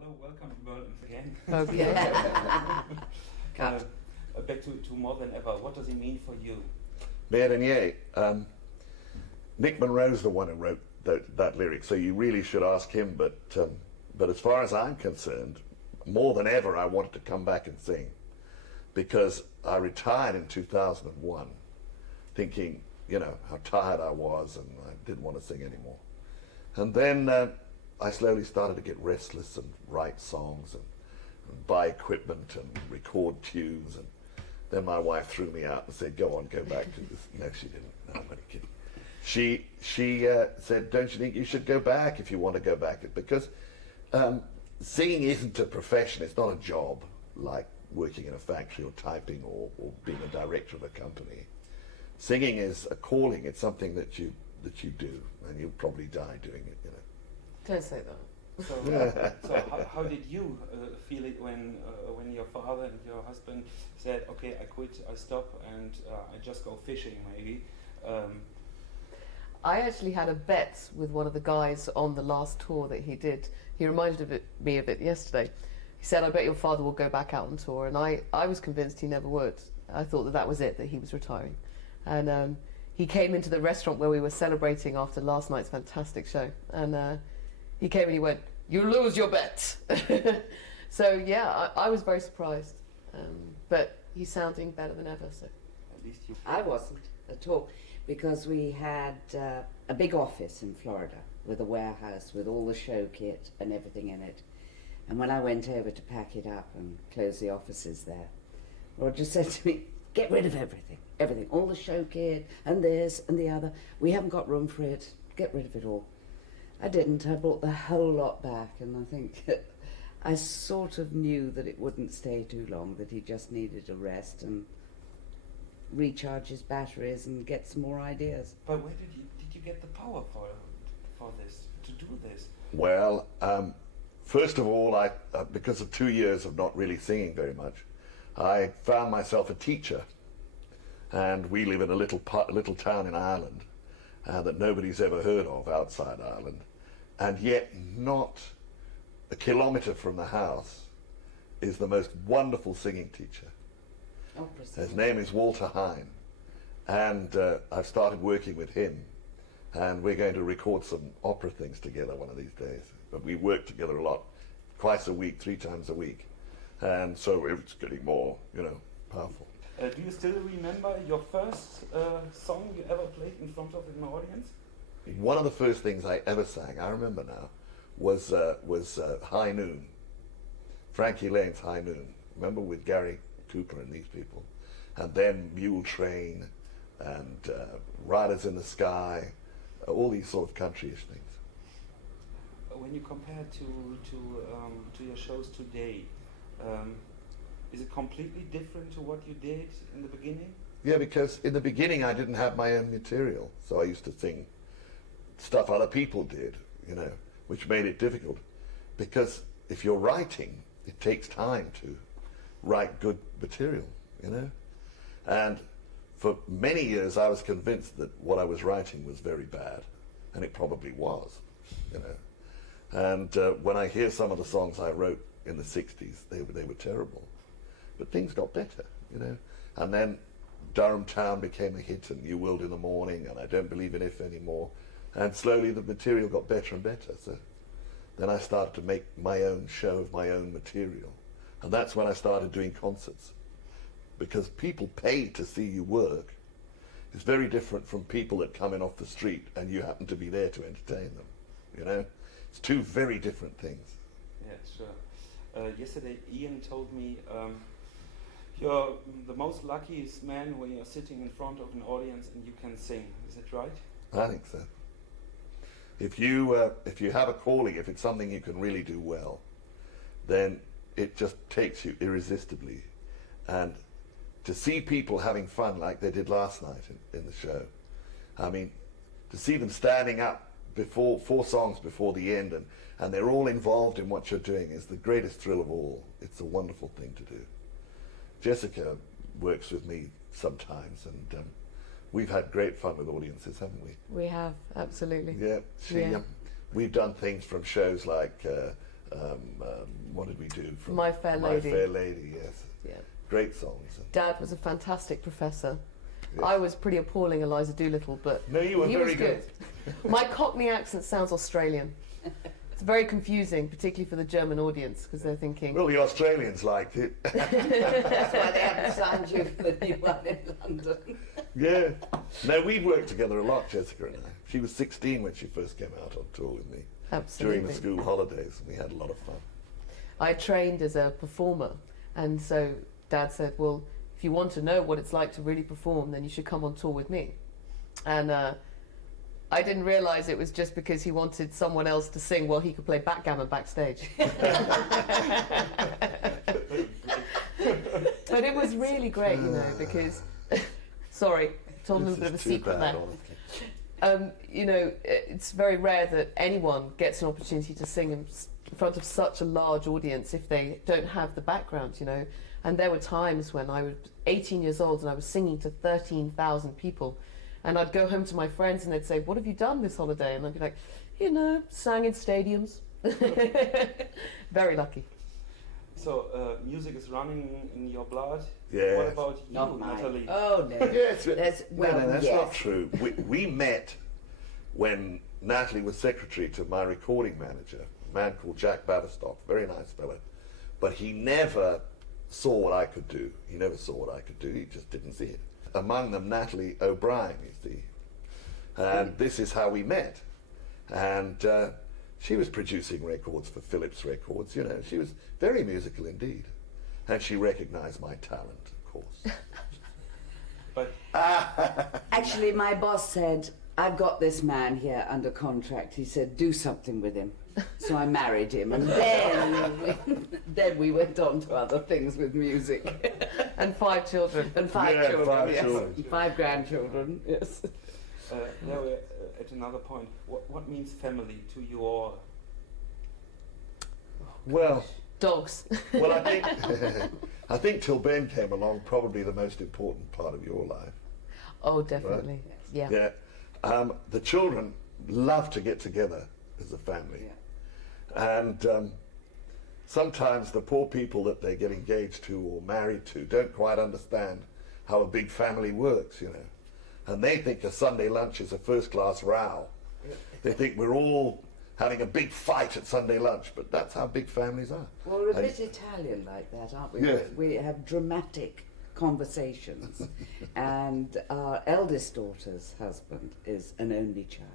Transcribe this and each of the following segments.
Hello, welcome to Berlin again. Okay. Back to More Than Ever. What does it mean for you? Mehr, denn. Nick Monroe's the one who wrote that lyric, so you really should ask him. But as far as I'm concerned, more than ever, I wanted to come back and sing, because I retired in 2001, thinking, how tired I was, and I didn't want to sing anymore. And then I slowly started to get restless and write songs and buy equipment and record tunes. And then my wife threw me out and said, go back to this. No, she didn't. No, I'm only kidding. She said, don't you think you should go back if you want to go back? Because singing isn't a profession. It's not a job like working in a factory or typing or being a director of a company. Singing is a calling. It's something that you do, and you'll probably die doing it. Don't say that. So how did you feel it when your father and your husband said, okay, I quit, I stop, and I just go fishing maybe? I actually had a bet with one of the guys on the last tour that he did. He reminded me of it yesterday. He said, I bet your father will go back out on tour, and I was convinced he never would. I thought that was it, that he was retiring. And he came into the restaurant where we were celebrating after last night's fantastic show, and he came and he went, you lose your bet. So yeah, I was very surprised, but he's sounding better than ever. So At least you. I wasn't at all, because we had a big office in Florida with a warehouse with all the show kit and everything in it. And when I went over to pack it up and close the offices there, Roger said to me, get rid of everything, all the show kit and this and the other. We haven't got room for it. Get rid of it all. I didn't. I brought the whole lot back, and I think I sort of knew that it wouldn't stay too long, that he just needed a rest and recharge his batteries and get some more ideas. But where did you get the power for this, to do this? Well, first of all, I because of 2 years of not really singing very much, I found myself a teacher, and we live in a little town in Ireland that nobody's ever heard of outside Ireland, and yet not a kilometre from the house is the most wonderful singing teacher. Oh, His name is Walter Hine, and I've started working with him, and we're going to record some opera things together one of these days. But we work together a lot, twice a week, 3 times a week, and so it's getting more, powerful. Do you still remember your first song you ever played in front of an audience? One of the first things I ever sang, I remember now, was High Noon, Frankie Lane's High Noon. Remember, with Gary Cooper and these people, and then Mule Train and Riders in the Sky, all these sort of countryish things. When you compare to your shows today, is it completely different to what you did in the beginning? Yeah, because in the beginning I didn't have my own material, so I used to sing stuff other people did, which made it difficult. Because if you're writing, it takes time to write good material, And for many years I was convinced that what I was writing was very bad, and it probably was, And when I hear some of the songs I wrote in the 60s, they were terrible. But things got better, And then Durham Town became a hit, and New World in the Morning, and I Don't Believe in If anymore. And slowly the material got better and better. So then I started to make my own show of my own material. And that's when I started doing concerts. Because people pay to see you work. It's very different from people that come in off the street and you happen to be there to entertain them, It's 2 very different things. Yeah, sure. Yesterday Ian told me you're the most luckiest man when you're sitting in front of an audience and you can sing. Is that right? I think so. If you have a calling, if it's something you can really do well, then it just takes you irresistibly. And to see people having fun like they did last night in the show, I mean, to see them standing up before 4 songs before the end, and they're all involved in what you're doing, is the greatest thrill of all. It's a wonderful thing to do. Jessica works with me sometimes, and we've had great fun with audiences, haven't we? we have, absolutely. Yeah, we've done things from shows like What did we do? From My Fair Lady. My Fair Lady, yes. Yeah. Great songs. Dad was a fantastic professor. Yes. I was pretty appalling Eliza Doolittle, but No, you were he very was good. My Cockney accent sounds Australian. It's very confusing, particularly for the German audience, because they're thinking... Well, the Australians liked it. That's why they haven't signed you for the new one in London. Yeah. No, we've worked together a lot, Jessica and I. She was 16 when she first came out on tour with me. Absolutely. During the school holidays, and we had a lot of fun. I trained as a performer, and so Dad said, well, if you want to know what it's like to really perform, then you should come on tour with me. And I didn't realise it was just because he wanted someone else to sing while he could play backgammon backstage. But it was really great, you know, because... Sorry, told them a bit of a secret there. You know, it's very rare that anyone gets an opportunity to sing in front of such a large audience if they don't have the background, you know. And there were times when I was 18 years old and I was singing to 13,000 people. And I'd go home to my friends and they'd say, what have you done this holiday? And I'd be like, you know, sang in stadiums. Very lucky. So music is running in your blood. Yeah. What about you, Not mine. Natalie? Oh, no. Yes, That's, well, no, that's yes. not true. We met when Natalie was secretary to my recording manager, a man called Jack Baverstock, very nice fellow. But he never saw what I could do. He never saw what I could do. He just didn't see it. Among them, Natalie O'Brien, you see. And this is how we met. And she was producing records for Philips Records, you know. She was very musical indeed. And she recognized my talent, of course. But Actually, my boss said, I've got this man here under contract. He said, do something with him. So I married him. And then we went on to other things with music. And 5 children. And 5 Yeah, children, 5 yes. children. 5 grandchildren, yes. now we're at another point. What means family to you all? Well, Dogs. well, I think till Ben came along, probably the most important part of your life. Oh, definitely. Yeah. Yeah. The children love to get together as a family. Yeah. And sometimes the poor people that they get engaged to or married to don't quite understand how a big family works, you know. And they think a Sunday lunch is a first-class row. They think we're all having a big fight at Sunday lunch, but that's how big families are. Well, we're a And- bit Italian like that, aren't we? Yeah. We have dramatic conversations. And our eldest daughter's husband is an only child.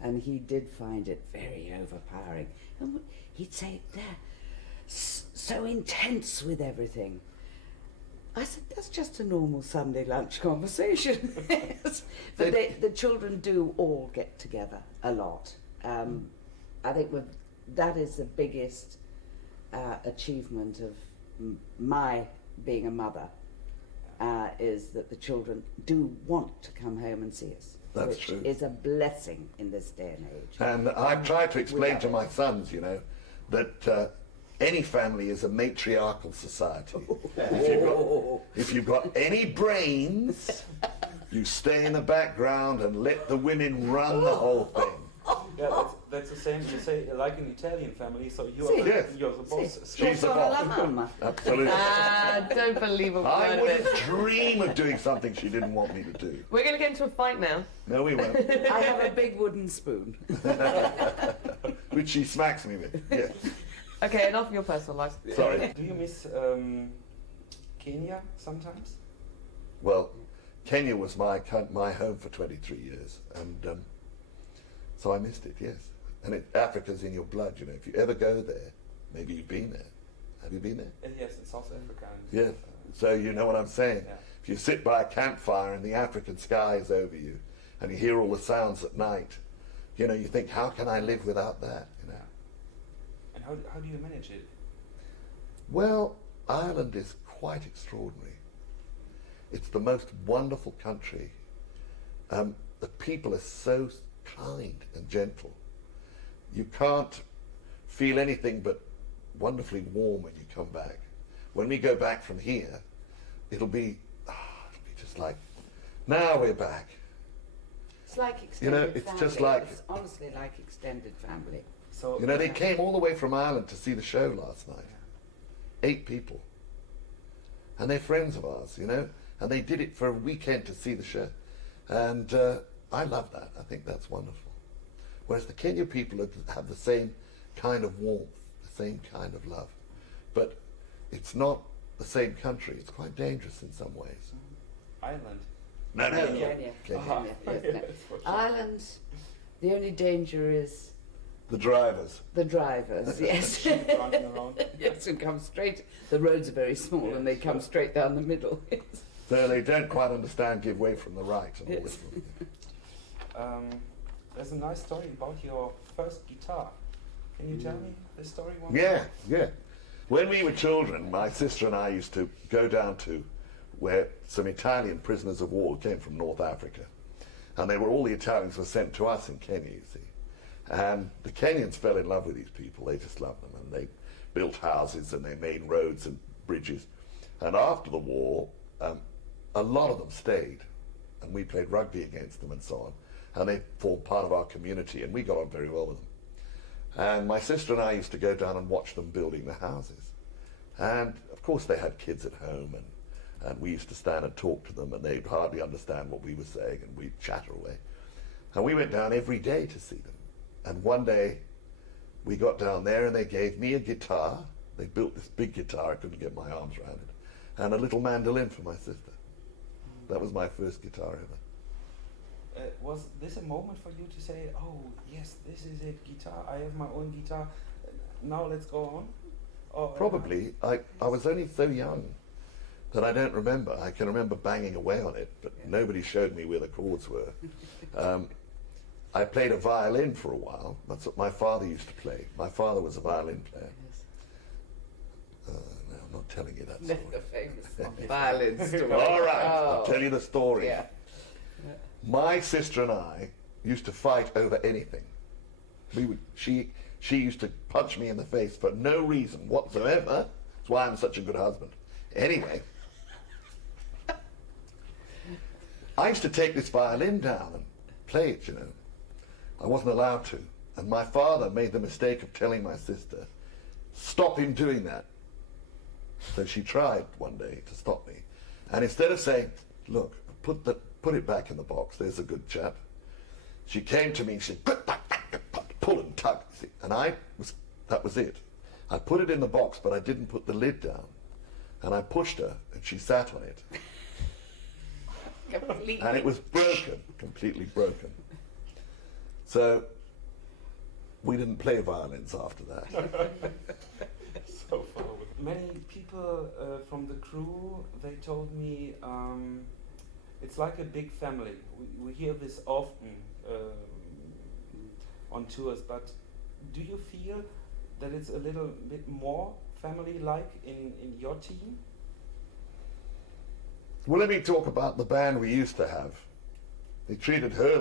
And he did find it very overpowering. And he'd say, they're so intense with everything. I said, that's just a normal Sunday lunch conversation. Yes. But the children do all get together a lot. I think that is the biggest achievement of my being a mother, is that the children do want to come home and see us. That's which true. is a blessing in this day and age. And I've tried to explain love to it. my sons, you know, that any family is a matriarchal society. If you've got any brains, you stay in the background and let the women run the whole thing. Yeah, that's the same. You say like an Italian family, so you're Sì. Yes. you're the boss. She's the Sono la boss. mamma. Absolutely. Don't believe a I word of wouldn't it. dream of doing something she didn't want me to do. We're going to get into a fight now. No, we won't. I have a big wooden spoon. Which she smacks me with. Yeah. Okay, enough of your personal life. Sorry. Do you miss Kenya sometimes? Well, Kenya was my home for 23 years, and so I missed it, yes. And Africa's in your blood, you know. If you ever go there, maybe you've been there. Have you been there? Yes, in South Africa. And, Yeah. So you know what I'm saying. Yeah. If you sit by a campfire and the African sky is over you, and you hear all the sounds at night, you know, you think, how can I live without that? You know. And how do you manage it? Well, Ireland is quite extraordinary. It's the most wonderful country. The people are so kind and gentle. You can't feel anything but wonderfully warm when you come back. When we go back from here, it'll be just like, now we're back. It's like extended You know, it's family. just like- It's honestly like extended family. So You know, they came all the way from Ireland to see the show last night. 8 people. And they're friends of ours, you know, and they did it for a weekend to see the show. And I love that. I think that's wonderful. Whereas the Kenya people have the same kind of warmth, the same kind of love. But it's not the same country. It's quite dangerous in some ways. Ireland. No, no, Kenya. Kenya. Uh-huh. Yes, no. Yes, for sure. Ireland, the only danger is The drivers. the drivers, yes. Sheep running around. Yes, who come straight. The roads are very small and they come sure. straight down the middle. So they don't quite understand give way from the right. And all Yes. this sort of thing. There's a nice story about your first guitar. Can you tell me the story? Yeah, yeah. When we were children, my sister and I used to go down to where some Italian prisoners of war came from North Africa. And all the Italians were sent to us in Kenya, you see. And the Kenyans fell in love with these people. They just loved them. And they built houses and they made roads and bridges. And after the war, a lot of them stayed. And we played rugby against them and so on. And they formed part of our community and we got on very well with them. And my sister and I used to go down and watch them building the houses. And of course they had kids at home and we used to stand and talk to them and they'd hardly understand what we were saying and we'd chatter away. And we went down every day to see them. And one day we got down there and they gave me a guitar. They built this big guitar, I couldn't get my arms around it, and a little mandolin for my sister. That was my first guitar ever. Was this a moment for you to say, oh, yes, this is it, guitar, I have my own guitar, now let's go on? Or, Probably. I was only so young that I don't remember. I can remember banging away on it, but nobody showed me where the chords were. I played a violin for a while. That's what my father used to play. My father was a violin player. No, I'm not telling you that story. The famous violin story. All right, Oh. I'll tell you the story. Yeah. My sister and I used to fight over anything. She used to punch me in the face for no reason whatsoever. That's why I'm such a good husband. Anyway, I used to take this violin down and play it, you know. I wasn't allowed to. And my father made the mistake of telling my sister, stop him doing that. So she tried one day to stop me. And instead of saying, look, put it back in the box, there's a good chap, she came to me and she said, pull and tug. And that was it. I put it in the box, but I didn't put the lid down. And I pushed her, and she sat on it. Completely. And it was broken, completely broken. So we didn't play violins after that. So far away. Many people from the crew, they told me it's like a big family. We hear this often on tours, but do you feel that it's a little bit more family-like in your team? Well, let me talk about the band we used to have. They treated her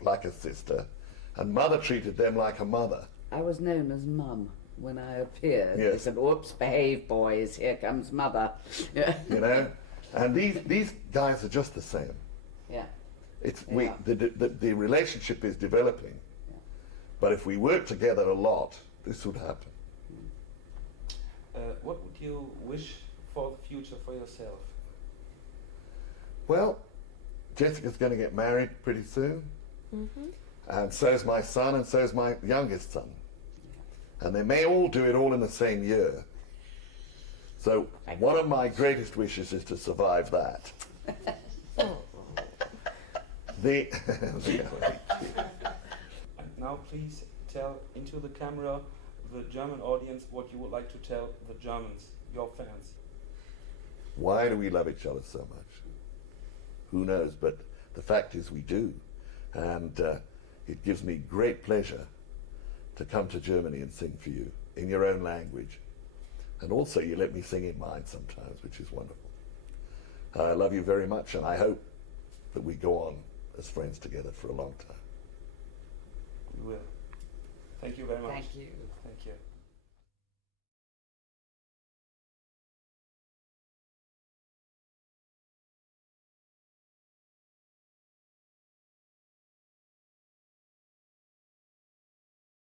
like a sister, and Mother treated them like a mother. I was known as Mum when I appeared. Yes. They said, "Oops, behave, boys. Here comes Mother." Yeah. You know, and these guys are just the same. Yeah. The relationship is developing, Yeah. but if we work together a lot, this would happen. What would you wish for the future for yourself? Well, Jessica's going to get married pretty soon, and so's my son, and so's my youngest son. And they may all do it all in the same year. So one of my greatest wishes is to survive that. And now please tell into the camera, the German audience, what you would like to tell the Germans, your fans. Why do we love each other so much? Who knows, but the fact is we do. And it gives me great pleasure to come to Germany and sing for you in your own language. And also you let me sing in mine sometimes, which is wonderful. I love you very much, and I hope that we go on as friends together for a long time. We will. Thank you very much. Thank you. Thank you.